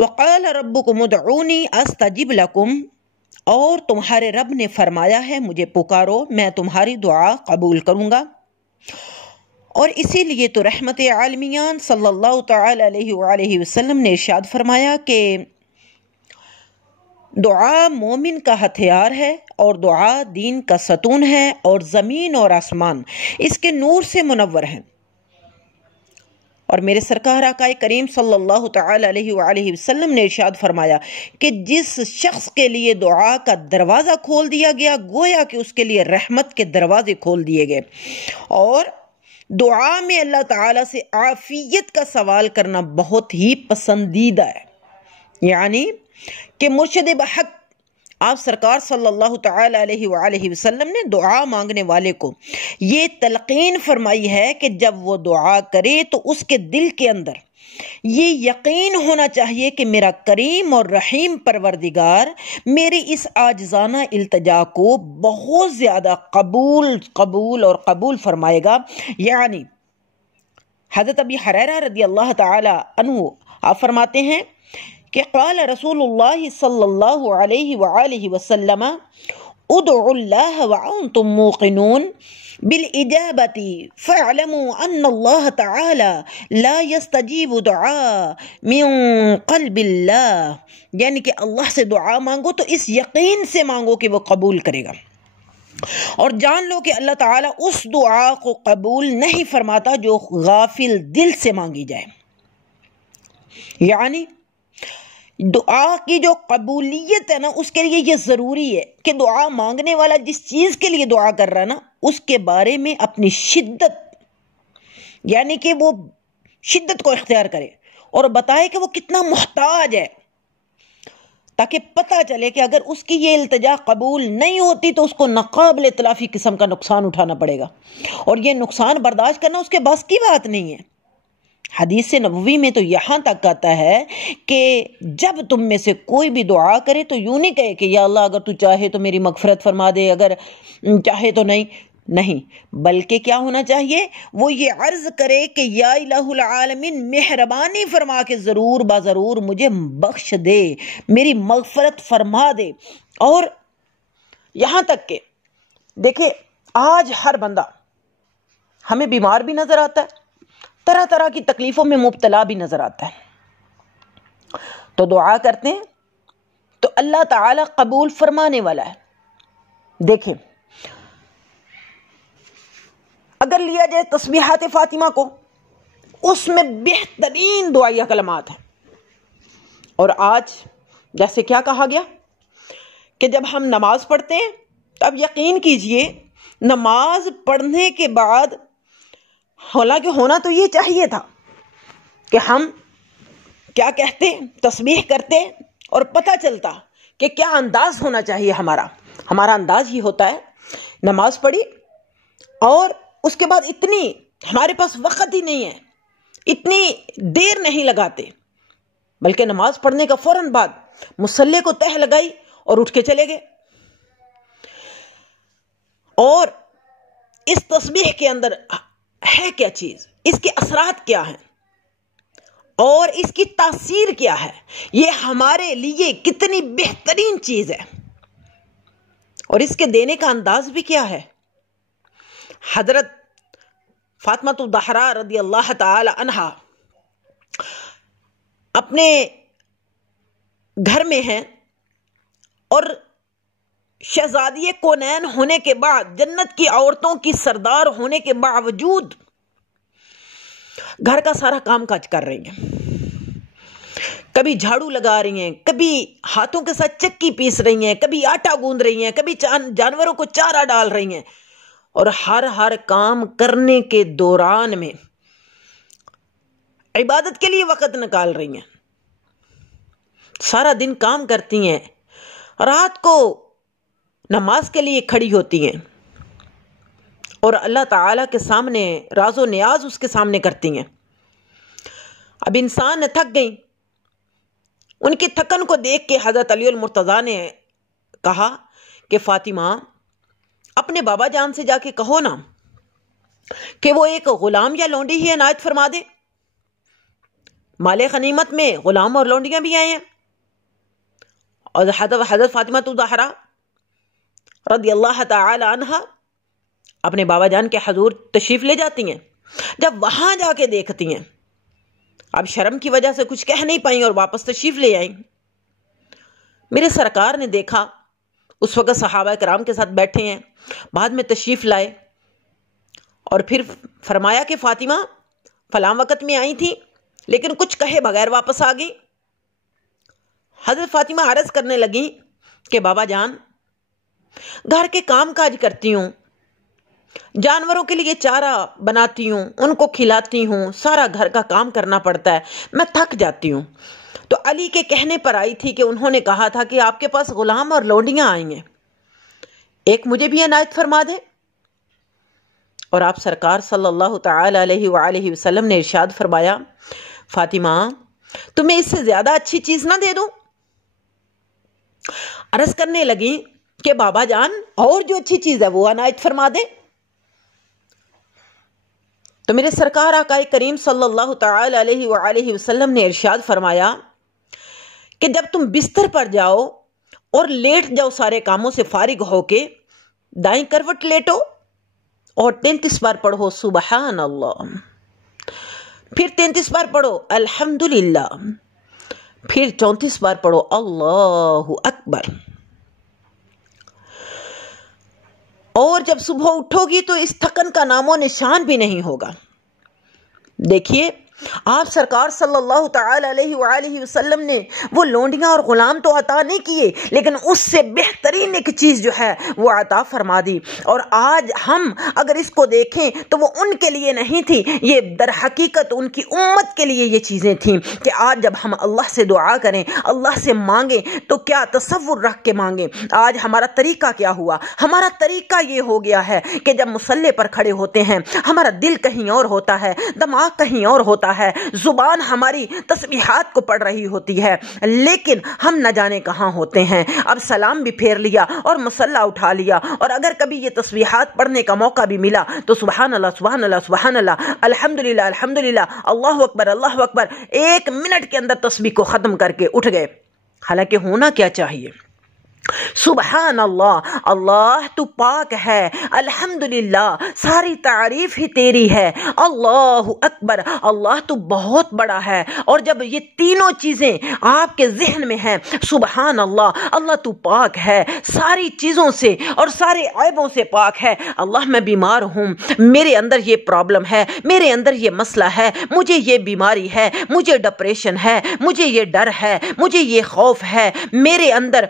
وقال ربکم ادعونی استجب لکم، اور تمہارے رب نے فرمایا ہے مجھے پکارو میں تمہاری دعا قبول کروں گا۔ اور اسی لیے تو رحمت عالمیان صلی اللہ تعالی علیہ وآلہ وسلم نے ارشاد فرمایا کہ دعا مومن کا ہتھیار ہے، اور دعا دین کا ستون ہے، اور زمین اور آسمان اس کے نور سے منور ہیں۔ اور میرے سرکار آقا کریم صلی اللہ تعالی علیہ وآلہ وسلم نے ارشاد فرمایا کہ جس شخص کے لیے دعا کا دروازہ کھول دیا گیا گویا کہ اس کے لیے رحمت کے دروازے کھول دیے گئے۔ اور دعا میں اللہ تعالیٰ سے عافیت کا سوال کرنا بہت ہی پسندیدہ ہے، یعنی کہ مرشد بحق آپ سرکار صلی اللہ تعالی علیہ وآلہ وسلم نے دعا مانگنے والے کو یہ تلقین فرمائی ہے کہ جب وہ دعا کرے تو اس کے دل کے اندر یہ یقین ہونا چاہیے کہ میرا کریم اور رحیم پروردگار میری اس عاجزانہ التجا کو بہت زیادہ قبول فرمائے گا۔ یعنی حضرت ابی ہریرہ رضی اللہ تعالی عنہ آپ فرماتے ہیں کہ قال رسول اللہ صلی اللہ علیہ وآلہ وسلم ادعوا اللہ وانتم موقنون بالإجابة فاعلموا ان اللہ تعالی لا يستجیب دعاء من قلب اللہ، یعنی کہ اللہ سے دعا مانگو تو اس یقین سے مانگو کہ وہ قبول کرے گا، اور جان لو کہ اللہ تعالیٰ اس دعا کو قبول نہیں فرماتا جو غافل دل سے مانگی جائے۔ یعنی دعا کی جو قبولیت ہے نا اس کے لیے یہ ضروری ہے کہ دعا مانگنے والا جس چیز کے لیے دعا کر رہا ہے نا اس کے بارے میں اپنی شدت، یعنی کہ وہ شدت کو اختیار کرے اور بتائے کہ وہ کتنا محتاج ہے، تاکہ پتہ چلے کہ اگر اس کی یہ التجا قبول نہیں ہوتی تو اس کو ناقابل تلافی قسم کا نقصان اٹھانا پڑے گا، اور یہ نقصان برداشت کرنا اس کے بس کی بات نہیں ہے۔ حدیث نبوی میں تو یہاں تک آتا ہے کہ جب تم میں سے کوئی بھی دعا کرے تو یوں نہیں کہے کہ یا اللہ اگر تو چاہے تو میری مغفرت فرما دے، اگر چاہے تو نہیں، بلکہ کیا ہونا چاہیے، وہ یہ عرض کرے کہ یا الہ العالمین مہربانی فرما کے ضرور ضرور مجھے بخش دے، میری مغفرت فرما دے۔ اور یہاں تک کہ دیکھیں آج ہر بندہ ہمیں بیمار بھی نظر آتا ہے، طرح طرح کی تکلیفوں میں مبتلا بھی نظر آتا ہے، تو دعا کرتے ہیں تو اللہ تعالی قبول فرمانے والا ہے۔ دیکھیں اگر لیا جائے تسبیحات فاطمہ کو، اس میں بہترین دعائیہ کلمات ہیں، اور آج جیسے کیا کہا گیا کہ جب ہم نماز پڑھتے ہیں تو اب یقین کیجئے نماز پڑھنے کے بعد حالانکہ ہونا تو یہ چاہیے تھا کہ ہم کیا کہتے تسبیح کرتے اور پتہ چلتا کہ کیا انداز ہونا چاہیے، ہمارا انداز ہی ہوتا ہے نماز پڑھی اور اس کے بعد اتنی ہمارے پاس وقت ہی نہیں ہے، اتنی دیر نہیں لگاتے، بلکہ نماز پڑھنے کا فوراً بعد مصلی کو تہ لگائی اور اٹھ کے چلے گئے۔ اور اس تسبیح کے اندر ہے کیا چیز، اس کے اثرات کیا ہیں اور اس کی تاثیر کیا ہے، یہ ہمارے لیے کتنی بہترین چیز ہے، اور اس کے دینے کا انداز بھی کیا ہے۔ حضرت فاطمہ الزہرا رضی اللہ تعالی عنہا اپنے گھر میں ہیں اور شہزادی کونین ہونے کے بعد، جنت کی عورتوں کی سردار ہونے کے باوجود گھر کا سارا کام کاج کر رہی ہیں، کبھی جھاڑو لگا رہی ہیں، کبھی ہاتھوں کے ساتھ چکی پیس رہی ہیں، کبھی آٹا گوندھ رہی ہیں، کبھی جانوروں کو چارہ ڈال رہی ہیں، اور ہر کام کرنے کے دوران میں عبادت کے لیے وقت نکال رہی ہیں، سارا دن کام کرتی ہیں، رات کو نماز کے لیے کھڑی ہوتی ہیں، اور اللہ تعالیٰ کے سامنے راز و نیاز اس کے سامنے کرتی ہیں۔ اب انسان تھک گئی، ان کی تھکن کو دیکھ کے حضرت علی المرتضیٰ نے کہا کہ فاطمہ اپنے بابا جان سے جا کے کہو نا کہ وہ ایک غلام یا لونڈی ہی عنایت فرما دے، مال غنیمت میں غلام اور لونڈیاں بھی آئے ہیں، اور حضرت فاطمہ الزہرا رضی اللہ تعالی عنہا اپنے بابا جان کے حضور تشریف لے جاتی ہیں۔ جب وہاں جا کے دیکھتی ہیں، اب شرم کی وجہ سے کچھ کہہ نہیں پائیں اور واپس تشریف لے آئیں۔ میرے سرکار نے دیکھا، اس وقت صحابہ کرام کے ساتھ بیٹھے ہیں، بعد میں تشریف لائے اور پھر فرمایا کہ فاطمہ فلاں وقت میں آئی تھی لیکن کچھ کہے بغیر واپس آ گئی۔ حضرت فاطمہ عرض کرنے لگی کہ بابا جان، گھر کے کام کاج کرتی ہوں، جانوروں کے لیے چارہ بناتی ہوں، ان کو کھلاتی ہوں، سارا گھر کا کام کرنا پڑتا ہے، میں تھک جاتی ہوں۔ تو علی کے کہنے پر آئی تھی کہ انہوں نے کہا تھا کہ آپ کے پاس غلام اور لونڈیاں آئیں گے، ایک مجھے بھی عنایت فرما دے۔ اور آپ سرکار صلی اللہ تعالی علیہ وآلہ وسلم نے ارشاد فرمایا، فاطمہ تمہیں اس سے زیادہ اچھی چیز نہ دے دوں؟ عرض کرنے لگی کہ بابا جان اور جو اچھی چیز ہے وہ عنایت فرما دے۔ تو میرے سرکار آقا کریم صلی اللہ تعالی علیہ وآلہ وسلم نے ارشاد فرمایا کہ جب تم بستر پر جاؤ اور لیٹ جاؤ سارے کاموں سے فارغ ہو کے، دائیں کروٹ لیٹو اور 33 بار پڑھو سبحان اللہ، پھر 33 بار پڑھو الحمدللہ، پھر 34 بار پڑھو اللہ اکبر، اور جب صبح اٹھو گی تو اس تھکن کا نام و نشان بھی نہیں ہوگا۔ دیکھیے آپ سرکار صلی اللہ تعالی علیہ وآلہ وسلم نے وہ لونڈیاں اور غلام تو عطا نہیں کیے، لیکن اس سے بہترین ایک چیز جو ہے وہ عطا فرما دی۔ اور آج ہم اگر اس کو دیکھیں تو وہ ان کے لیے نہیں تھی، یہ در حقیقت ان کی امت کے لیے یہ چیزیں تھیں کہ آج جب ہم اللہ سے دعا کریں، اللہ سے مانگیں تو کیا تصور رکھ کے مانگیں۔ آج ہمارا طریقہ کیا ہوا؟ ہمارا طریقہ یہ ہو گیا ہے کہ جب مصلی پر کھڑے ہوتے ہیں ہمارا دل کہیں اور ہوتا ہے، دماغ کہیں اور ہوتا ہے، زبان ہماری تسبیحات کو پڑھ رہی ہوتی ہے، لیکن ہم نہ جانے کہاں ہوتے ہیں۔ اب سلام بھی پھیر لیا اور مصلی اٹھا لیا، اور اگر کبھی یہ تسبیحات پڑھنے کا موقع بھی ملا تو سبحان اللہ سبحان اللہ سبحان اللہ، الحمدللہ الحمدللہ، اللہ اکبر اللہ اکبر، 1 منٹ کے اندر تسبیح کو ختم کر کے اٹھ گئے۔ حالانکہ ہونا کیا چاہیے؟ سبحان اللہ، اللہ تو پاک ہے، الحمدللہ ساری تعریف ہی تیری ہے، اللہ اکبر، اللہ تو بہت بڑا ہے۔ اور جب یہ تینوں چیزیں آپ کے ذہن میں ہیں، سبحان اللہ، اللہ تو پاک ہے ساری چیزوں سے اور سارے عیبوں سے پاک ہے، اللہ میں بیمار ہوں، میرے اندر یہ پرابلم ہے، میرے اندر یہ مسئلہ ہے، مجھے یہ بیماری ہے، مجھے ڈپریشن ہے، مجھے یہ ڈر ہے، مجھے یہ خوف ہے، میرے اندر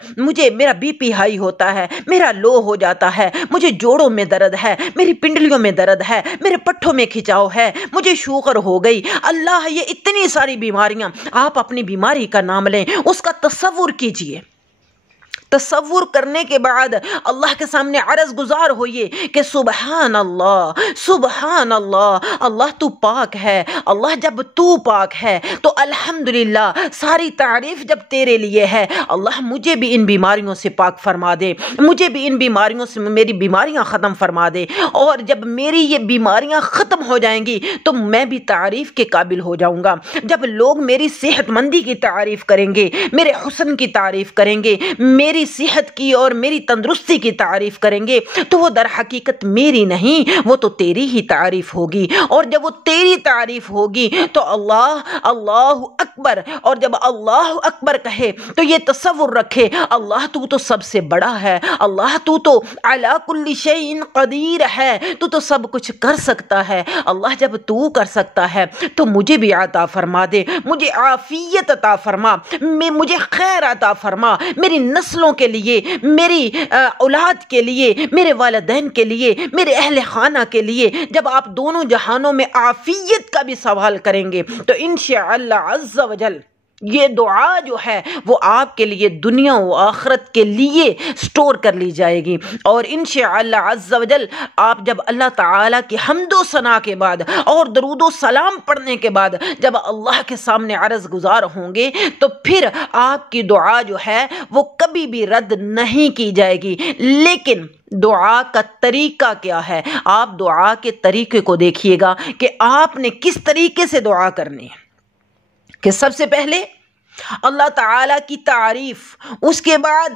میرا بی پی ہائی ہوتا ہے، میرا لو ہو جاتا ہے، مجھے جوڑوں میں درد ہے، میری پنڈلیوں میں درد ہے، میرے پٹھوں میں کھچاؤ ہے، مجھے شوگر ہو گئی۔ اللہ، یہ اتنی ساری بیماریاں، آپ اپنی بیماری کا نام لیں، اس کا تصور کیجئے، تصور کرنے کے بعد اللہ کے سامنے عرض گزار ہوئیے کہ سبحان اللہ سبحان اللہ، اللہ تو پاک ہے، اللہ جب تو پاک ہے تو الحمدللہ ساری تعریف جب تیرے لیے ہے، اللہ مجھے بھی ان بیماریوں سے پاک فرما دے، مجھے بھی ان بیماریوں سے میری بیماریاں ختم فرما دے، اور جب میری یہ بیماریاں ختم ہو جائیں گی تو میں بھی تعریف کے قابل ہو جاؤں گا۔ جب لوگ میری صحت مندی کی تعریف کریں گے، میرے حسن کی تعریف کریں گے، میری صحت کی اور میری تندرستی کی تعریف کریں گے، تو وہ در حقیقت میری نہیں، وہ تو تیری ہی تعریف ہوگی، اور جب وہ تیری تعریف ہوگی تو اللہ اکبر، اور جب اللہ اکبر کہے تو یہ تصور رکھے اللہ تو سب سے بڑا ہے، اللہ تو علی کل شیء قدیر ہے، تو سب کچھ کر سکتا ہے۔ اللہ جب تو کر سکتا ہے تو مجھے بھی عطا فرما دے، مجھے عافیت عطا فرما، مجھے خیر عطا فرما، میری نسلوں کے لیے، میری اولاد کے لیے، میرے والدین کے لیے، میرے اہل خانہ کے لیے۔ جب آپ دونوں جہانوں میں عافیت کا بھی سوال کریں گے تو انشاءاللہ عز و جل یہ دعا جو ہے وہ آپ کے لیے دنیا و آخرت کے لیے سٹور کر لی جائے گی، اور انشاءاللہ عز و جل آپ جب اللہ تعالیٰ کی حمد و ثنا کے بعد اور درود و سلام پڑھنے کے بعد جب اللہ کے سامنے عرض گزار ہوں گے تو پھر آپ کی دعا جو ہے وہ کبھی بھی رد نہیں کی جائے گی۔ لیکن دعا کا طریقہ کیا ہے؟ آپ دعا کے طریقے کو دیکھیے گا کہ آپ نے کس طریقے سے دعا کرنی ہے۔ کہ سب سے پہلے اللہ تعالیٰ کی تعریف، اس کے بعد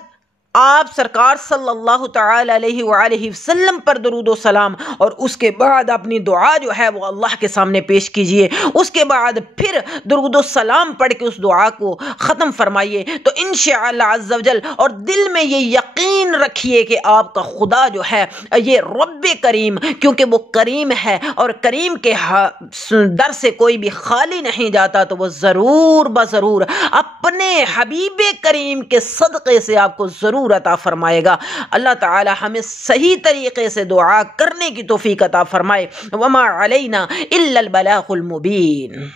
آپ سرکار صلی اللہ تعالی علیہ وآلہ وسلم پر درود و سلام، اور اس کے بعد اپنی دعا جو ہے وہ اللہ کے سامنے پیش کیجئے، اس کے بعد پھر درود و سلام پڑھ کے اس دعا کو ختم فرمائیے، تو انشاءاللہ عز و جل، اور دل میں یہ یقین رکھیے کہ آپ کا خدا جو ہے یہ رب کریم، کیونکہ وہ کریم ہے اور کریم کے در سے کوئی بھی خالی نہیں جاتا، تو وہ ضرور بضرور اپنے حبیب کریم کے صدقے سے آپ کو ضرور عطا فرمائے گا۔ اللہ تعالی ہمیں صحیح طریقے سے دعا کرنے کی توفیق عطا فرمائے۔ وما علینا الا البلاغ المبین۔